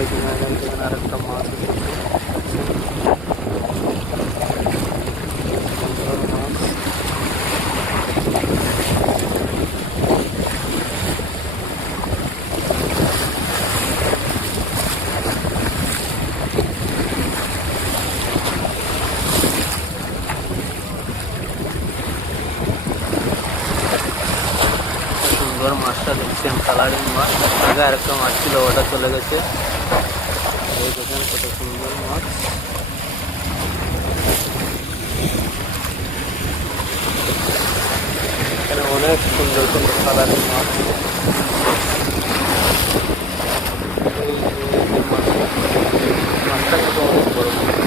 এখানে আরেকটা মাছ উঠেছে। সুন্দর মাছ। সুন্দর মাছটা দেখছেন, কালারিং মাছ। আগে আরেকটা মাছ ছিল, ওটা চলে গেছে। এই দেখেন কত সুন্দর মাছ। এখানে অনেক সুন্দর সুন্দর কালারিং মাছ। এই যে মাছটা কিন্তু অনেক বড়।